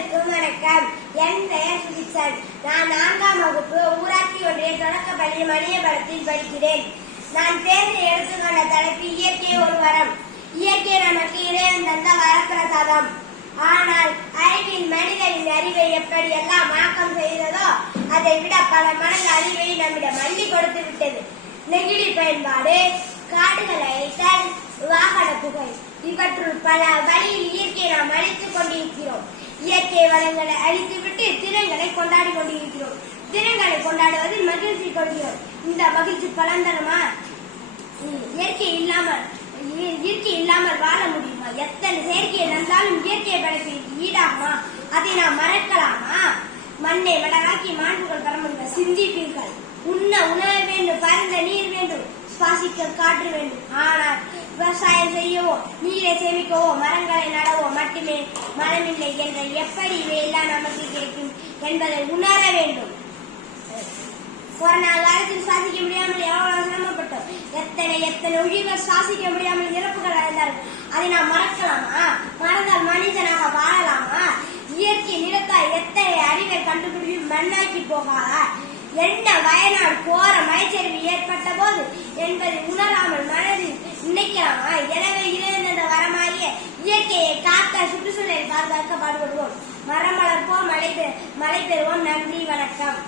அனைவருக்கும் வணக்கம். என் பெயர் சுதிச்சன். நான் 4ஆம் வகுப்பு ஊராட்சி ஒன்றிய தொடக்கப்பள்ளி மணியபுரத்தில் படிக்கிறேன். நான் தேர்ந்து எடுத்துக்கொண்ட தலைப்பு இயற்கை ஒரு வரம். இயற்கை நமக்கு இறைவன் தந்த வரப்பிரசாதம். ஆனால் அறிவின் மனிதனின் அறிவை எப்படி எல்லாம் மாக்கம் செய்ததோ அதை விட பல மடங்கு அறிவை நம்மிடம் அள்ளி கொடுத்து விட்டது. நெகிழி பயன்பாடு, காடுகளை அழித்தல், வாகன புகை, இவற்றுள் பல வழியில் இயற்கையை நாம் அழித்துக் கொண்டிருக்கிறோம். இயற்கை வளங்களை அழித்துவிட்டு திறன்களை கொண்டாடி கொண்டிருக்கிறோம். திறன்களை கொண்டாடுவதில் மகிழ்ச்சி கொள்கிறோம். இந்த மகிழ்ச்சி பலன் தருமா? இயற்கை இல்லாமல் வாழ முடியுமா? எத்தனை செயற்கையை நன்றாலும் இயற்கையை படைப்பதற்கு ஈடாகுமா? அதை நாம் மறக்கலாமா? மண்ணை வளராக்கி மாண்புகள் பெற முடியும். சிந்திப்பீர்கள். உண்ண உணவு வேண்டும், பரந்த நீர் வேண்டும், சுவாசிக்க காற்று வேண்டும். ஆனால் விவசாயம் செய்யவோ நீரை சேமிக்கவோ மரங்களை நடவோ மட்டுமே மனமில்லை என்ற எப்படி இவையெல்லாம் நமக்கு கிடைக்கும் என்பதை உணர வேண்டும். கொரோனா காலத்தில் சுவாசிக்க முடியாமல் எவ்வளவு சிரமப்பட்டோம். எத்தனை ஒழிவர் சுவாசிக்க முடியாமல் இறப்புகள் அடைந்தார்கள். அதை நாம் மறக்கலாமா? மறந்தால் மனிதனாக வாழலாமா? இயற்கை நிலத்தால் எத்தனை அறிவை கண்டுபிடித்து மண்ணாக்கி போகாதா? என்ன வயநாடு கோர மலைச்சரிவு ஏற்பட்ட போது என்பதை உணராமல் மனதில் நினைக்கலாமா? எனவே இழந்த வரமாகிய இயற்கையை காக்க சுற்றுச்சூழலை பாதுகாக்க பாடுபடுவோம். மரம் வளர்ப்போம், மழை பெறுவோம். நன்றி, வணக்கம்.